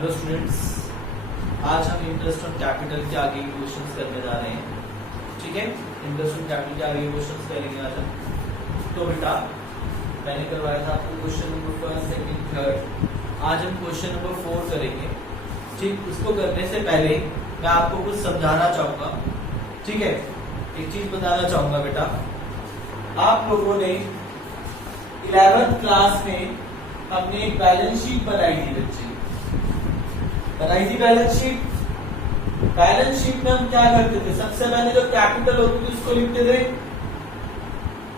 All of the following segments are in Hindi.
हेलो स्टूडेंट्स, आज हम इंटरेस्ट ऑन कैपिटल के आगे के क्वेश्चंस करने जा रहे हैं। ठीक है, इंटरेस्ट ऑन कैपिटल के आगे क्वेश्चंस करेंगे आज हम। तो बेटा मैंने करवाया था आपको क्वेश्चन नंबर 1, 2, 3। आज हम क्वेश्चन नंबर 4 करेंगे। ठीक, उसको करने से पहले मैं आपको कुछ समझाना चाहूंगा। ठीक है, एक चीज बताना चाहूंगा बेटा, आप लोगों ने 11th क्लास में हमने एक बैलेंस शीट बनाई थी बच्चे, बनाई थी बैलेंस शीट। बैलेंस शीट में हम क्या करते थे, सबसे पहले जो कैपिटल होती थी उसको लिखते थे,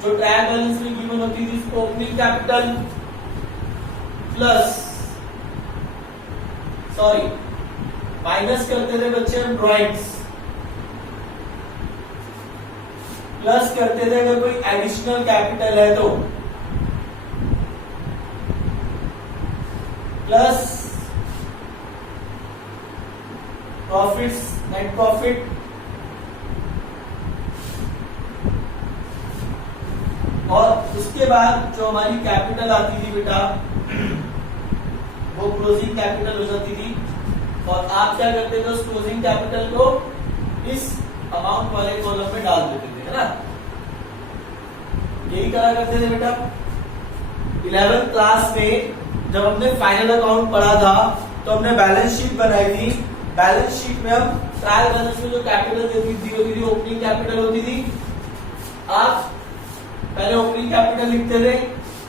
जो ट्रायल बैलेंस में गिवन होती थी उसको ओपनिंग कैपिटल प्लस माइनस करते थे बच्चे हम ड्रॉइंग्स, प्लस करते थे अगर कोई एडिशनल कैपिटल है तो, प्लस प्रॉफिट्स, नेट प्रॉफिट, और उसके बाद जो हमारी कैपिटल आती थी बेटा वो क्लोजिंग कैपिटल हो जाती थी। और आप क्या करते थे, उस क्लोजिंग कैपिटल को इस अमाउंट वाले कॉलम में डाल देते थे, है ना। यही करा करते थे बेटा। 11th क्लास में जब हमने फाइनल अकाउंट पढ़ा था तो हमने बैलेंस शीट बनाई थी। बैलेंस शीट में हम ट्रायल बैलेंस में जो कैपिटल दी होती थी ओपनिंग कैपिटल होती थी। आप पहले ओपनिंग कैपिटल लिखते थे,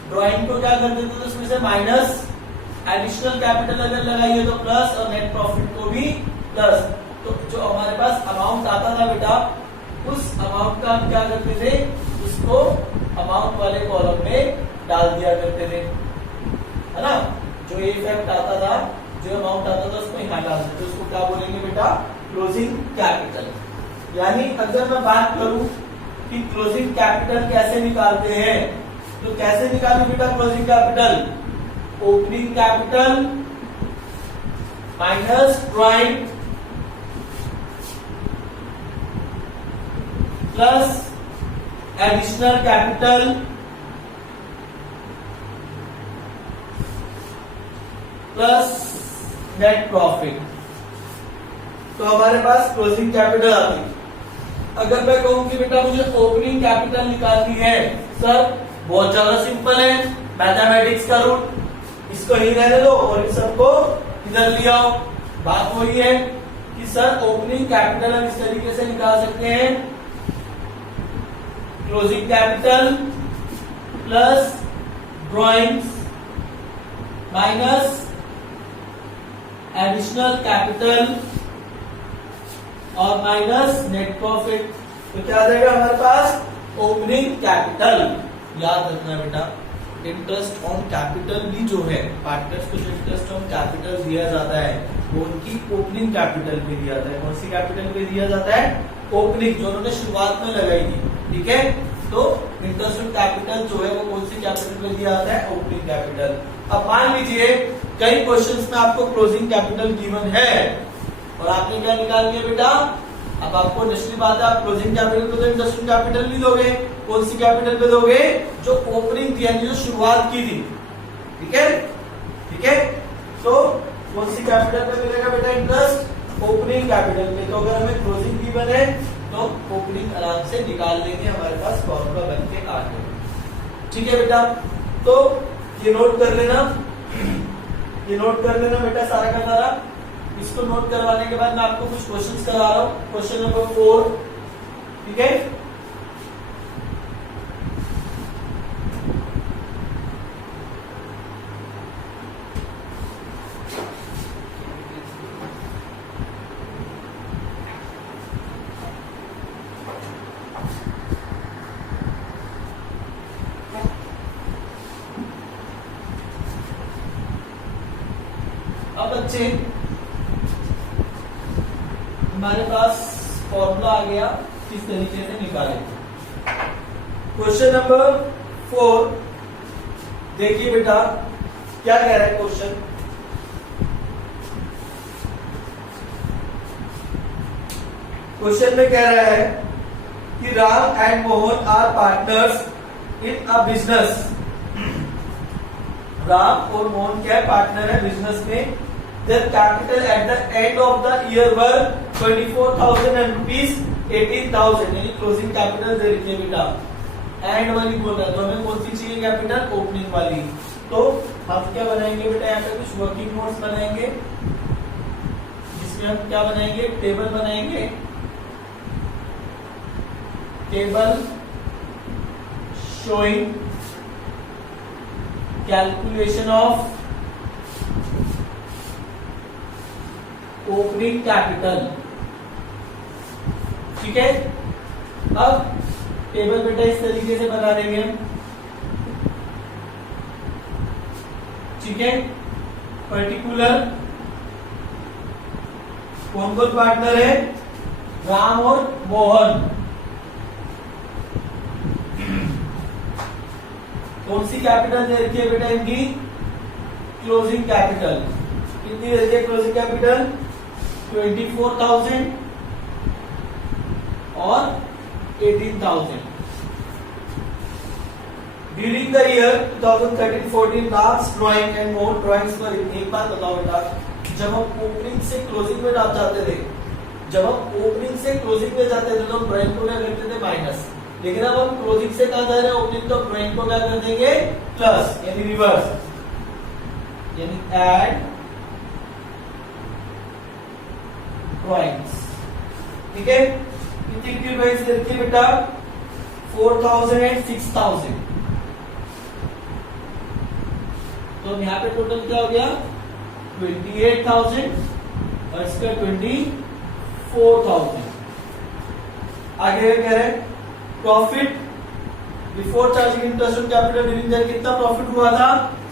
ड्राइंग को क्या करते थे, उसमें से माइनस, एडिशनल कैपिटल अगर लगाइए तो प्लस, और नेट प्रॉफिट को भी प्लस। तो जो हमारे पास अमाउंट आता था बेटा, उस अमाउंट का हम क्या करते थे, उसको अमाउंट वाले कॉलम में डाल दिया करते थे, है ना। जो ये इफेक्ट आता था, जो अमाउंट आता था उसको यहां डाल देते, उसको क्या बोलेंगे बेटा, क्लोजिंग कैपिटल। यानी अगर मैं बात करूं कि क्लोजिंग कैपिटल कैसे निकालते हैं, तो कैसे निकालू बेटा closing capital, opening capital minus drawing plus additional capital plus net profit. तो हमारे पास क्लोजिंग कैपिटल आती है। अगर मैं कहूं कि बेटा मुझे ओपनिंग कैपिटल निकालनी है, सर बहुत ज्यादा सिंपल है, मैथमेटिक्स का रूल, इसको ही रहने दो और इन सबको इधर ले आओ। बात वही है कि सर ओपनिंग कैपिटल हम इस तरीके से निकाल सकते हैं, closing capital plus drawings minus additional capital और माइनस नेट प्रॉफिट। तो क्या आ जाएगा हमारे पास, ओपनिंग कैपिटल। याद रखना बेटा, इंटरेस्ट ऑन कैपिटल भी जो है, पार्टनर्स को जो इंटरेस्ट ऑन कैपिटल दिया जाता है वो उनकी ओपनिंग कैपिटल पे दिया जाता है। कौन सी कैपिटल पे दिया जाता है, ओपनिंग, जो उन्होंने शुरुआत में लगाई थी। ठीक है, तो इंटरेस्ट ऑन कैपिटल जो है वो कौन सी कैपिटल पे दिया जाता है, ओपनिंग कैपिटल। अब मान लीजिए कई क्वेश्चंस में आपको क्लोजिंग कैपिटल गिवन है और आपने क्या निकाल लिया बेटा, अब आपको निश्चित बात है आप क्लोजिंग कैपिटल पे तो इंटरेस्ट ऑन कैपिटल नहीं दोगे, कौन सी कैपिटल पे दोगे, जो ओपनिंग थी यानी जो शुरुआत की थी। ठीक है, ठीक है, तो कौन सी कैपिटल पे मिलेगा बेटा इंटरेस्ट, ओपनिंग कैपिटल पे। तो अगर हमें क्लोजिंग गिवन है तो ओपनिंग आराम से निकाल लेंगे, हमारे पास फॉर्मूला बन के आ गया। ठीक है बेटा, तो ये नोट कर लेना, ये नोट कर लेना बेटा सारा का सारा। इसको नोट करवाने के बाद मैं आपको कुछ क्वेश्चंस करा रहा हूं। क्वेश्चन नंबर 4, ठीक है, अब बच्चे हमारे पास फॉर्मूला आ गया, किस तरीके से निकालें। क्वेश्चन नंबर 4 देखिए बेटा क्या कह रहा है क्वेश्चन। क्वेश्चन में कह रहा है कि Ram and Mohan are partners in a business. Ram और मोहन क्या पार्टनर है बिजनेस में। their capital at the end of the year were 24,000 and rupees 18,000, यानी क्लोजिंग कैपिटल दे रखी है बेटा, एंड वाली बोल रहा है, तो हमें कौन सी चाहिए कैपिटल? ओपनिंग वाली। तो हम क्या बनाएंगे बेटा, यहाँ पे कुछ वर्किंग नोट्स बनाएंगे, जिसमें हम क्या बनाएंगे, टेबल बनाएंगे, table showing calculation of opening capital. ठीक है, अब टेबल बेटा इस तरीके से बना देंगे हम। ठीक है, पर्टिकुलर कौन कौन पार्टनर है? राम और मोहन। कौन सी कैपिटल दे रखी है बेटा इनकी? Closing capital. कितनी दे रखी है क्लोजिंग कैपिटल? 24,000 और 18,000। During the year 2013-14 Ram's drawing and more drawings पर। एक बात बताओ बेटा, जब हम ओपनिंग से क्लोजिंग में जाते थे, जब हम ओपनिंग से क्लोजिंग में जाते थे तो हम ड्राइंग को क्या करते थे? माइनस। लेकिन अब हम क्लोजिंग से कहा जा रहे हैं ओपनिंग, तो ड्राइंग को क्या कर देंगे? प्लस, यानी रिवर्स, यानी ऐड ड्राइंग्स। ठीक है, कितनी ड्राइंग्स दे रखी है बेटा? 4,000 एंड 6,000। तो यहाँ पे टोटल क्या हो गया? 28,000 और इसका 24,000। आगे कह रहे हैं profit before charging interest on capital during the year. कितना प्रॉफिट हुआ था?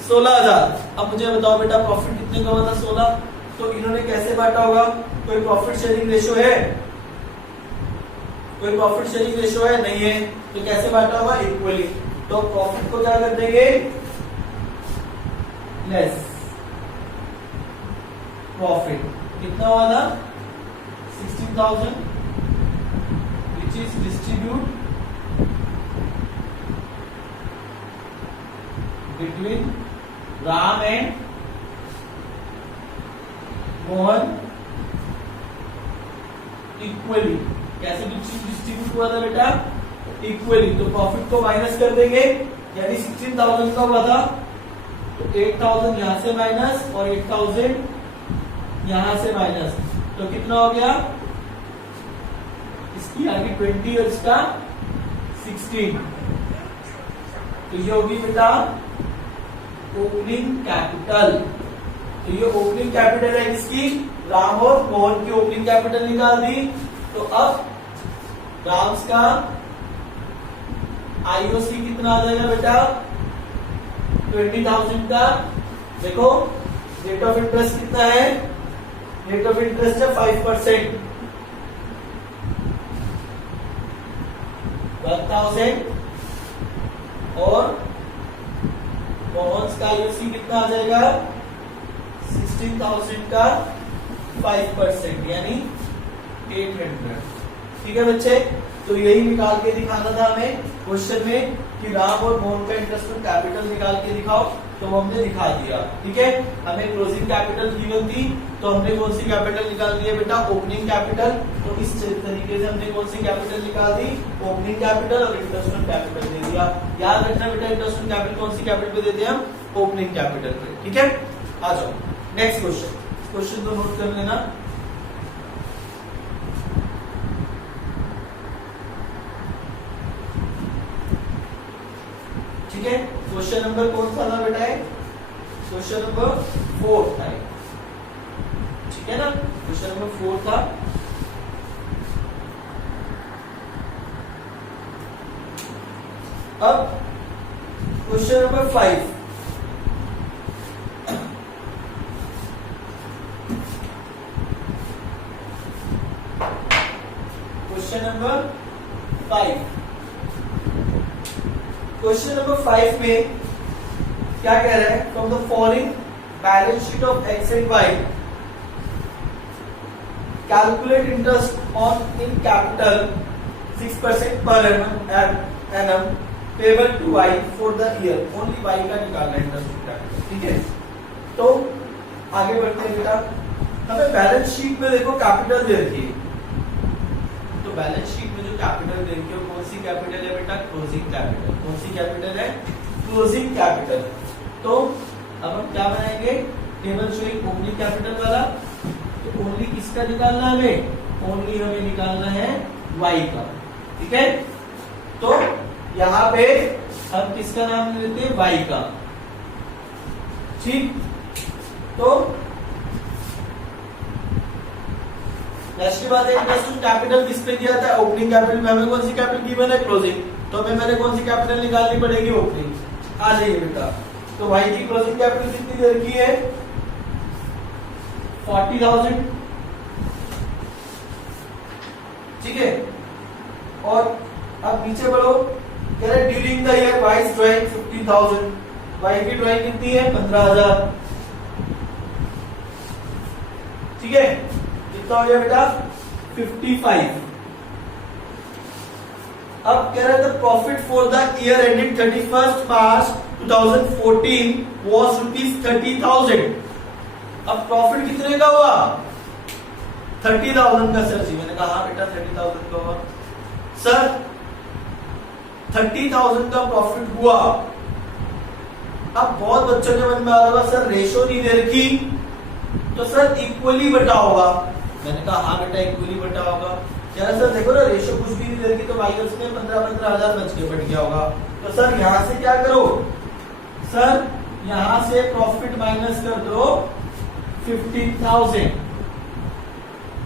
16,000। अब मुझे बताओ बेटा प्रॉफिट कितने का हुआ था? 16। तो इन्होंने कैसे बांटा होगा? कोई प्रॉफिट शेयरिंग रेशियो है? कोई प्रॉफिट शेयरिंग रेशियो है? नहीं है। तो कैसे बांटा होगा? इक्वली। तो प्रॉफिट को क्या कर देंगे? Less profit. कितना हुआ था? 16,000 which is distribute between Ram and Mohan equally. कैसे डिस्ट्रीब्यूट हुआ था बेटा? इक्वली। तो प्रॉफिट को माइनस कर देंगे, यानी 16,000 का हुआ था, तो 8,000 यहां से माइनस और 8,000 यहां से माइनस, तो कितना हो गया? इसकी आगे 20 और इसका 16। तो ये होगी बेटा ओपनिंग कैपिटल। तो ये ओपनिंग कैपिटल है किसकी? राम और मोहन की ओपनिंग कैपिटल निकाल दी। तो अब राम्स का आईओसी कितना आ जाएगा बेटा? 20,000 का। देखो रेट ऑफ इंटरेस्ट कितना है? रेट ऑफ इंटरेस्ट है 5%। 1,000 और मोहन का आईओसी कितना आ जाएगा? 16,000 का 5%, यानी 800। ठीक है बच्चे, तो यही निकाल के दिखाना था हमें क्वेश्चन में कि राम और मोहन का इंटरेस्ट ऑन कैपिटल निकाल के दिखाओ, तो हमने दिखा दिया। ठीक है, हमें क्लोजिंग कैपिटल गिवन थी, तो हमने कौन सी कैपिटल निकाल दी है बेटा? Opening capital. तो इस तरीके से हमने कौन सी कैपिटल निकाल दी? ओपनिंग कैपिटल और इंटरेस्ट ऑन कैपिटल दे दिया। याद रखना बेटा, इंटरेस्ट ऑन कैपिटल कौन सी कैपिटल पे देते हैं हम? ओपनिंग कैपिटल पे। ठीक है, आ जाओ नेक्स्ट क्वेश्चन। क्वेश्चन को नोट कर लेना। ठीक है, क्वेश्चन नंबर कौन सा था बेटा? है क्वेश्चन नंबर 4 था। ठीक है ना, क्वेश्चन नंबर 4 था। अब question number 5। Question number 5। Question number 5 में क्या कह रहे हैं? From the following balance sheet of X and Y calculate interest on in capital 6% per annum payable to Y for the year. Only Y का निकालना इंटरेस्ट ऑन कैपिटल। ठीक है, तो आगे बढ़ते हैं बेटा। हमें बैलेंस शीट में देखो कैपिटल दे रखी है, तो बैलेंस शीट में जो कैपिटल दे रखी है कौन सी कैपिटल है बेटा? Closing capital. कौन सी कैपिटल है? Closing capital. तो अब हम क्या बनाएंगे? टेबल शोइंग ओपनिंग कैपिटल वाला। तो ओनली किसका निकालना है हमें? ओनली हमें निकालना है वाई का, ठीक है। तो यहाँ पे हम किसका नाम लेते हैं? वाई का, ठीक। तो नेक्स्ट बात है कैपिटल किस पे दिया था? ओपनिंग कैपिटल में हमें कौन सी कैपिटल गिवन है? क्लोजिंग। तो हमें पहले कौन सी कैपिटल निकालनी पड़ेगी? ओपनिंग। आ जाइए बेटा। तो वाई की क्लोजिंग कैपिटल कितनी दे रखी है? 40,000, ठीक है। और अब नीचे बढ़ो, कह रहे during the year Y is drawing 50,000। Y की ड्राइंग कितनी है? 15,000, ठीक है। कितना हो गया बेटा? 55। अब कह रहे थे profit for the year ended 31 March 2014 was ₹30,000। अब प्रॉफिट कितने का हुआ? 30,000 का सर जी। मैंने कहा हाँ बेटा 30,000 का हुआ सर। 30,000 का प्रॉफिट हुआ। अब बहुत बच्चों के मन में आ रहा होगा सर रेशो नहीं दे रखी, तो सर इक्वली बटा होगा। मैंने कहा हाँ बेटा इक्वली बटा होगा। क्या सर देखो ना रेशो कुछ भी नहीं दे रखी, तो माइनस में 15,000 बच के बट गया होगा। तो सर यहां से क्या करो? सर यहां से प्रॉफिट माइनस कर दो 15,000।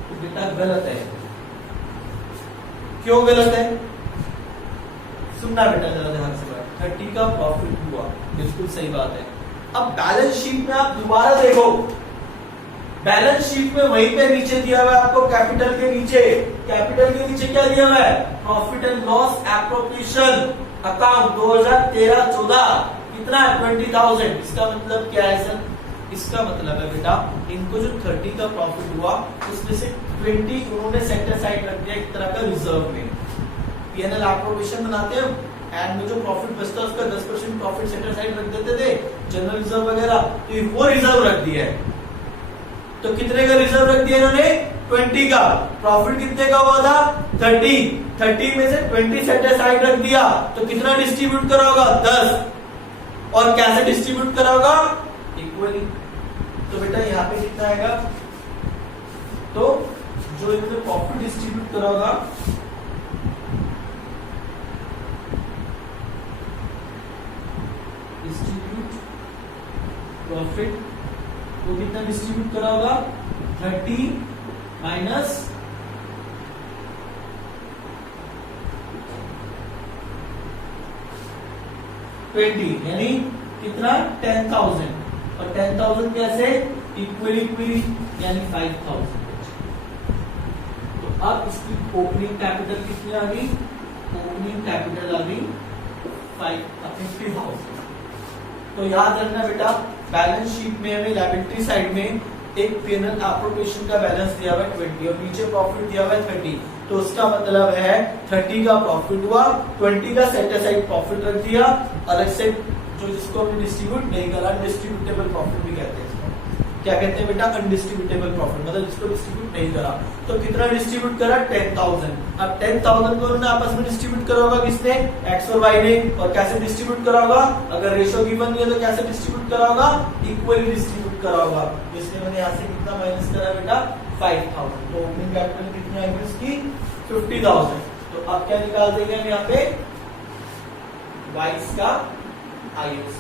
तो बेटा गलत है। क्यों गलत है? सुनना बेटा जरा ध्यान से बात। 30 का प्रॉफिट हुआ, बिल्कुल सही बात है। अब बैलेंस शीट में आप दोबारा देखो, बैलेंस शीट में वहीं पे नीचे दिया हुआ है आपको कैपिटल के नीचे। कैपिटल के नीचे क्या दिया हुआ है? Profit and loss appropriation account 2013-14 कितना है? 20,000। इसका मतलब क्या है सर? इसका मतलब है बेटा इनको जो 30 का प्रॉफिट हुआ उसमें से 20 उन्होंने सेट असाइड रख दिया एक तरह का रिजर्व में। पीएनएल एप्रोप्रिएशन बनाते हैं एंड में जो प्रॉफिट बचता है उसका 10% प्रॉफिट सेट असाइड रख देते थे, जनरल रिजर्व वगैरह। तो वो रिजर्व रख दिया है। तो कितने का रिजर्व रख दिया इन्होंने? 20 का। प्रॉफिट कितने का हुआ था? 30 में से 20 सेट असाइड रख दिया, तो कितना डिस्ट्रीब्यूट करा होगा? 10। और कैसे डिस्ट्रीब्यूट करा होगा? इक्वली। तो बेटा यहाँ पे कितना आएगा? तो जो इन्होंने प्रॉफिट डिस्ट्रीब्यूट करा होगा प्रॉफिट तो कितना डिस्ट्रीब्यूट करा होगा? 30 माइनस 20 यानी कितना? 10,000। और 10,000 कैसे? इक्वली यानी 5,000। तो अब इसकी ओपनिंग कैपिटल कितनी आ गई? ओपनिंग कैपिटल आ गई 50,000। तो याद रखना बेटा बैलेंस शीट में हमें लायबिलिटी साइड में एक पीएनएल एप्रोप्रिएशन का बैलेंस दिया हुआ है 20 और नीचे प्रॉफिट दिया हुआ है 30। तो उसका मतलब है 30 का प्रॉफिट हुआ, 20 का सेट असाइड प्रॉफिट रख दिया, अलग से जो जिसको हमने डिस्ट्रीब्यूट नहीं करा, अनडिस्ट्रीब्यूटेबल प्रॉफिट भी कहते हैं इसको। क्या कहते हैं बेटा? अनडिस्ट्रीब्यूटेबल प्रॉफिट, मतलब जिसको डिस्ट्रीब्यूट नहीं करा। तो कितना डिस्ट्रीब्यूट करा? 10,000। अब 10,000 को उन्होंने आपस में डिस्ट्रीब्यूट करा होगा किसने? एक्स और वाई ने। और कैसे डिस्ट्रीब्यूट करा होगा? अगर रेशो गिवन नहीं है तो कैसे डिस्ट्रीब्यूट करा होगा? इक्वली डिस्ट्रीब्यूट करा होगा। इसलिए मैंने यहाँ से कितना माइनस करा बेटा? 5,000। तो ओपनिंग कैपिटल कितनी आएगी इसकी? 50,000। तो अब क्या निकाल देंगे हम यहाँ पे? वाइस का आईएस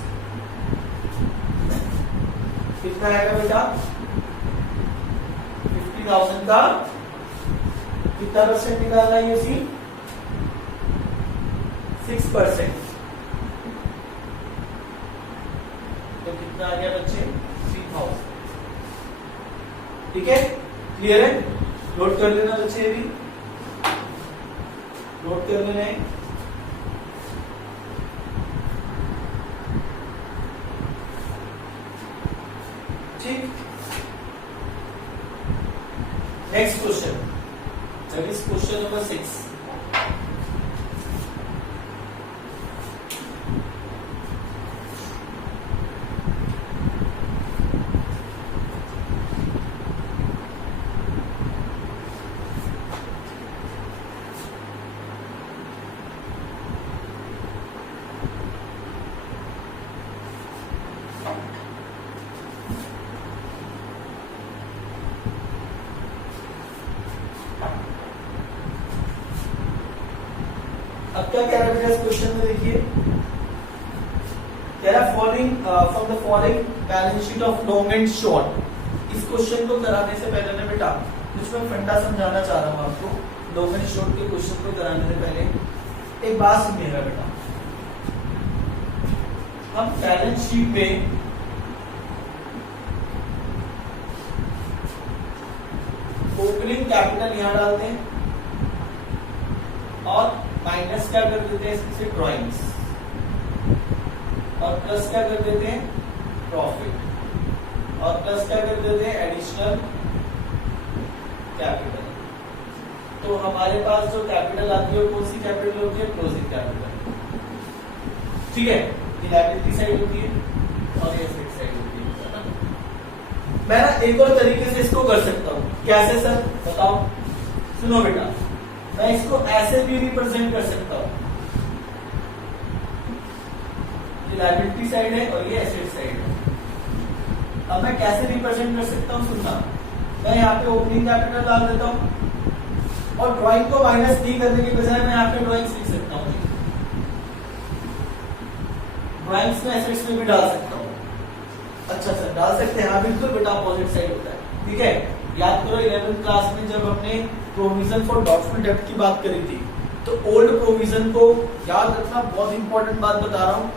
कितना आएगा बेटा? 50,000 का कितना परसेंट निकालना है? इसी 6%। तो कितना आ गया बच्चे? 3,000। ठीक है, क्लियर है? नोट कर लेना बच्चे, ये भी नोट कर लेना है। ठीक, next question, that is question number 6। क्या कह रहा है इस क्वेश्चन में, देखिए कह रहा following from the following balance sheet of long and short. इस क्वेश्चन को कराने से पहले ना बेटा जिसमें फंडा समझाना चाह रहा हूं आपको, लॉन्ग एंड शॉर्ट के क्वेश्चन को कराने से पहले एक बात सुनिएगा बेटा। हम बैलेंस शीट में ओपनिंग कैपिटल यहां डालते हैं और माइनस क्या कर देते हैं इससे ड्राइंग्स, और प्लस क्या कर देते हैं प्रॉफिट, और प्लस क्या कर देते हैं एडिशनल कैपिटल। तो हमारे पास जो कैपिटल आती है वो कौन सी कैपिटल होती है, क्लोजिंग कैपिटल। ठीक है, ये लायबिलिटी साइड होती है और ये एसेट साइड होती है। मैं ना एक और तरीके से इसको कर सकता हूं। कैसे सर बताओ? सुनो बेटा, मैं इसको ऐसे भी रिप्रेजेंट कर सकता हूं, ये लायबिलिटी साइड है और ये एसेट साइड है। अब मैं कैसे रिप्रेजेंट कर सकता हूं, सुनना। मैं यहाँ पे ओपनिंग कैपिटल डाल देता हूं और ड्राइंग को माइनस डी करने के बजाय मैं यहाँ पे ड्राइंग्स लिख सकता हूँ। ड्राइंग्स में एसेट्स में भी डाल सकता हूँ। अच्छा सर डाल सकते हैं, हाँ बिल्कुल बेटा, अपोजिट साइड होता है। ठीक है, याद करो 11th क्लास में जब हमने प्रोविजन फॉर डाउटफुल डेब्ट की बात करी थी, तो ओल्ड प्रोविजन को याद रखना, बहुत इंपॉर्टेंट बात बता रहा हूँ।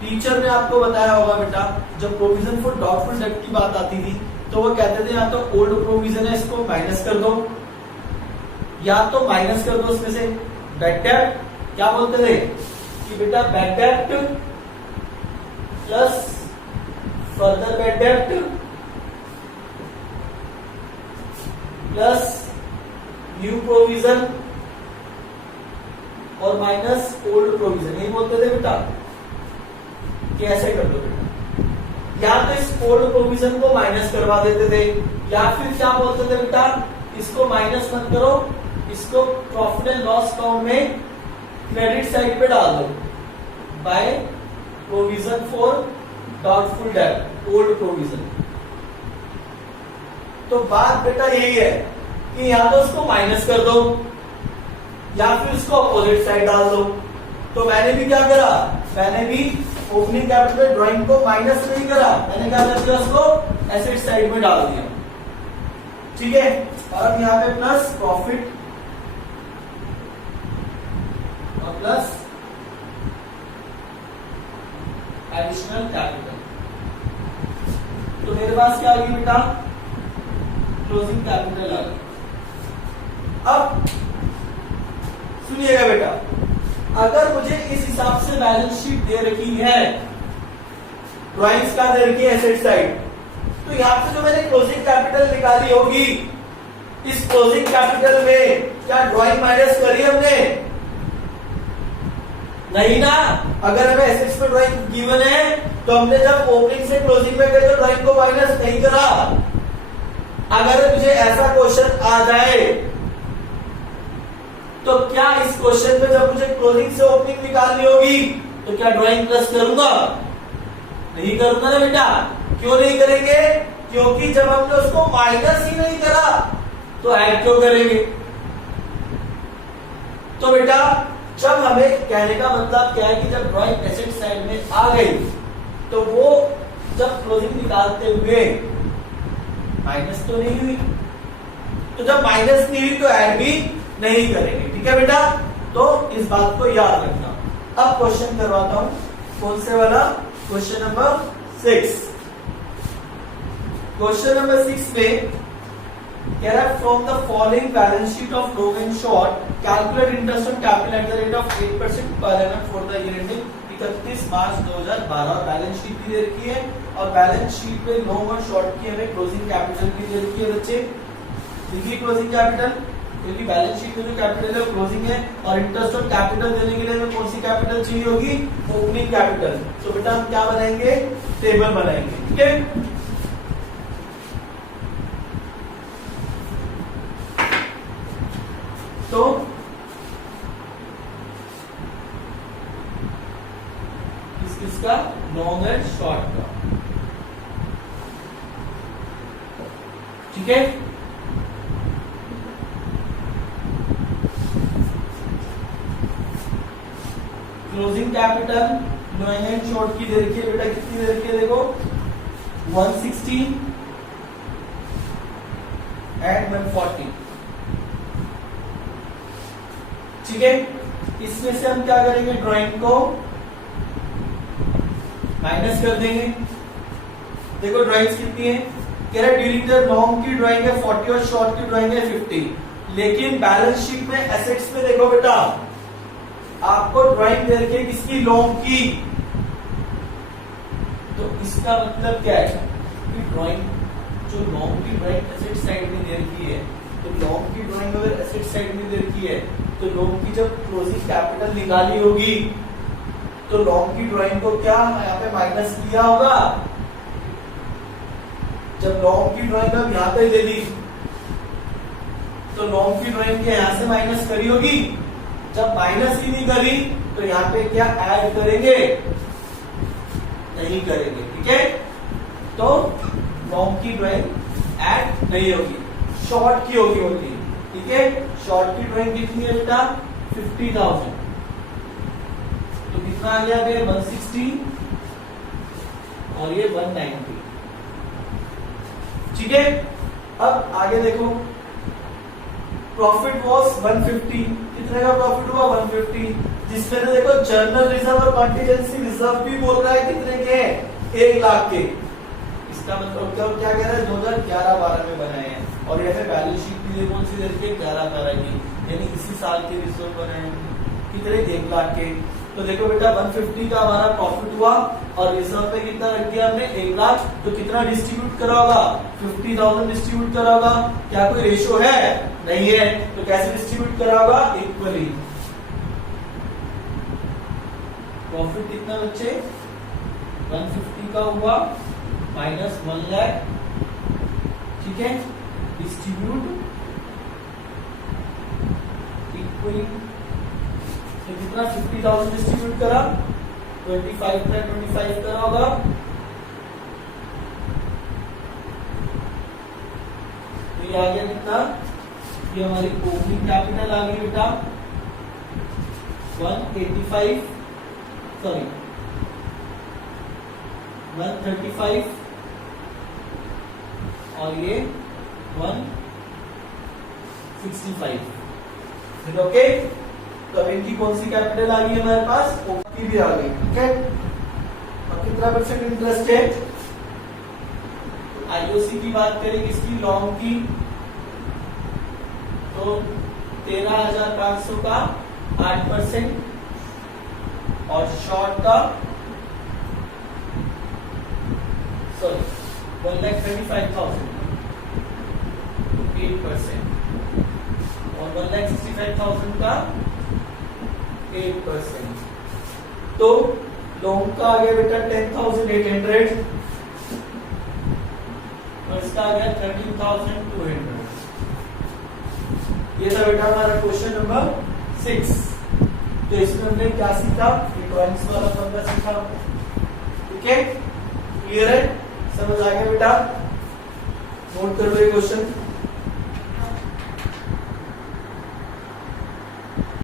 टीचर ने आपको बताया होगा बेटा, जब प्रोविजन फॉर डाउटफुल डेब्ट की बात आती थी तो वो कहते थे या तो ओल्ड प्रोविजन है इसको माइनस कर दो, या तो माइनस कर दो इसमें से बैड डेब्ट। क्या बोलते थे कि बेटा बैड डेब्ट प्लस फर्दर बैड डेब्ट प्लस न्यू प्रोविजन और माइनस ओल्ड प्रोविजन, ये बोलते थे बेटा कि ऐसे कर दो बेटा। या तो इस ओल्ड प्रोविजन को माइनस करवा देते थे, या फिर क्या बोलते थे बेटा, इसको माइनस मत करो, इसको प्रॉफिट एंड लॉस अकाउंट में क्रेडिट साइड पे डाल दो बाय प्रोविजन फॉर डाउटफुल डेब्ट, ओल्ड प्रोविजन। तो बात बेटा यही है कि या तो उसको माइनस कर दो या फिर उसको अपोजिट साइड डाल दो। तो मैंने भी क्या करा, मैंने भी ओपनिंग कैपिटल ड्राइंग को माइनस नहीं करा, मैंने क्या कर दिया, उसको एसेट साइड में डाल दिया। ठीक है, और अब यहाँ पे प्लस प्रॉफिट और प्लस एडिशनल कैपिटल। तो मेरे पास क्या आ गई बेटा, क्लोजिंग कैपिटल आ गई। अब सुनिएगा बेटा, अगर मुझे इस हिसाब से बैलेंस शीट दे रखी है, ड्राइंग्स का दे रखी है एसेट साइड, तो यहां से जो मैंने क्लोजिंग कैपिटल निकाली होगी, इस क्लोजिंग कैपिटल में क्या ड्राइंग माइनस करी हमने? नहीं ना। अगर हमें एसेट्स में ड्राइंग गिवन है तो हमने जब ओपनिंग से क्लोजिंग में गए तो ड्राइंग को माइनस नहीं करा। अगर मुझे ऐसा क्वेश्चन आ जाए तो क्या इस क्वेश्चन में जब मुझे क्लोजिंग से ओपनिंग निकालनी होगी तो क्या ड्राइंग प्लस करूंगा? नहीं करूंगा ना बेटा। क्यों नहीं करेंगे? क्योंकि जब हमने उसको माइनस ही नहीं करा तो ऐड क्यों करेंगे? तो बेटा जब हमें कहने का मतलब क्या है कि जब ड्राइंग एसेट साइड में आ गई तो वो जब क्लोजिंग निकालते हुए माइनस तो नहीं हुई, तो जब माइनस नहीं हुई तो ऐड भी नहीं करेंगे। ठीक है बेटा, तो इस बात को याद रखना। अब क्वेश्चन करवाता हूं, कौन से वाला? Question number 6। क्वेश्चन नंबर 6 में कह रहा है from the following balance sheet of long and short calculate interest on capital at the rate of 8% per annum for the year ending 31 March 2012। Balance sheet भी दे रखी है और बैलेंस शीट में लॉन्ग और शॉर्ट की हमें क्लोजिंग कैपिटल भी दे रखी है। बच्चे देखिए क्लोजिंग कैपिटल, क्योंकि बैलेंस शीट में जो कैपिटल है वो क्लोजिंग है, और इंटरेस्ट ऑन कैपिटल देने के लिए हमें कौन सी कैपिटल चाहिए होगी? Opening capital. तो बेटा हम क्या बनाएंगे? टेबल बनाएंगे। ठीक है, तो इसका लॉन्ग एंड शॉर्ट का। ठीक है, closing capital long and short की दे रखी है बेटा, कितनी दे रखी है देखो 160 एंड 140। ठीक है, इसमें से हम क्या करेंगे, ड्राइंग को माइनस कर देंगे। देखो ड्राइंग्स कितनी है, कह रहा है ड्यूरिंग द लॉन्ग की ड्राइंग है 40 और शॉर्ट की ड्राइंग है 50, लेकिन बैलेंस शीट में एसेट्स में देखो बेटा आपको ड्राइंग दे रखी है किसकी, लॉन्ग की। तो इसका मतलब क्या है कि ड्राइंग जो लॉन्ग की ड्राइंग एसेट साइड में दे रखी है, तो लॉन्ग की ड्राइंग अगर एसेट साइड में दे रखी है तो लॉन्ग की जब क्लोजिंग कैपिटल निकाली होगी तो लॉन्ग की ड्राइंग को क्या यहाँ पे माइनस किया होगा। जब लॉन्ग की ड्राइंग अब यहाँ पे दे दी तो लॉन्ग की ड्राइंग के यहां से माइनस करी होगी, जब माइनस ही नहीं करी तो यहाँ पे क्या ऐड करेंगे, नहीं करेंगे। ठीक है, तो लॉन्ग की ड्राइंग ऐड नहीं होगी, शॉर्ट की होगी होती। ठीक है, शॉर्ट की ड्राइंग कितनी है बेटा 50,000, तो कितना आ गया फिर 160 और ये 190। ठीक है, अब आगे देखो प्रॉफिट वॉज 150, कितने का प्रॉफिट हुआ 150, जिसमें से देखो जर्नल रिजर्व और कॉन्टिजेंसी रिजर्व भी बोल रहा है कितने के हैं 1 लाख के। इसका मतलब क्या कह रहा है 2011-12 में बनाए हैं, और ये बैलेंस शीट भी कौन सी दे रखी है 11-12 की, यानी इसी साल के रिजर्व बनाए हैं कितने 1 लाख के। तो देखो बेटा 150 का हमारा प्रॉफिट हुआ और रिजर्व पे कितना रख दिया हमने 1 लाख, तो कितना डिस्ट्रीब्यूट करा होगा 50,000 डिस्ट्रीब्यूट करा होगा। क्या कोई रेशो है, नहीं है, तो कैसे डिस्ट्रीब्यूट करा होगा इक्वली। प्रॉफिट कितना बच्चे 150 का हुआ माइनस 1 लाख। ठीक है, डिस्ट्रीब्यूट इक्वली, तो कितना 50,000 डिस्ट्रीब्यूट करा 25 करा होगा, तो ये आ गया कितना, ये हमारी ओपनिंग कैपिटल आ गई बेटा 135 सॉरी 135 और ये 165। ओके, तो अब इनकी कौन सी कैपिटल आ गई हमारे पास, ओपी भी आ गई। ठीक है, अब कितना परसेंट इंटरेस्ट है, आईओसी की बात करें किसकी, लॉन्ग की, तो 13,500 का 8% और शॉर्ट का 1,35,000 8% और 1,65,000 का 8%। तो लॉन्ग का आ गया बेटा 10,800 और इसका आ गया 13,200। ये था बेटा हमारा क्वेश्चन नंबर 6। तो इसमें हमने क्या सीखा, ड्राइंग्स वाला फंडा सीखा। ठीक है, क्लियर है, समझ आ गया बेटा, नोट कर लो ये क्वेश्चन।